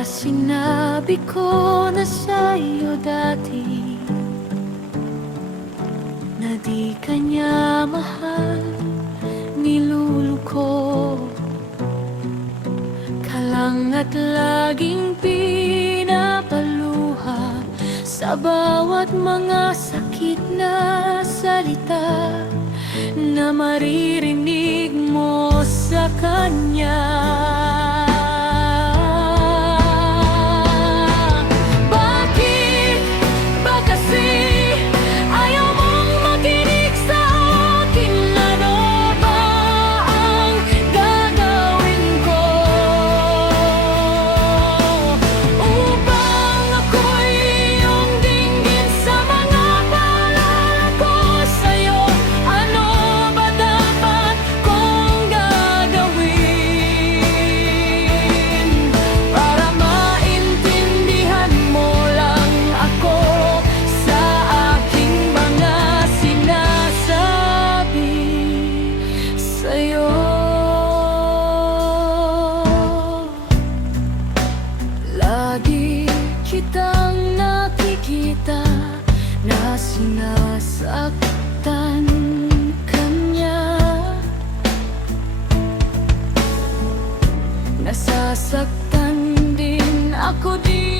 Sinabi ko na sa'yo dati na di ka niya mahal, niluluko ka lang at laging pinapaluha sa bawat mga sakit na salita na maririnig mo sa kanya. Lagi kitang nakikita na sinasaktan ka niya. Nasasaktan din ako din.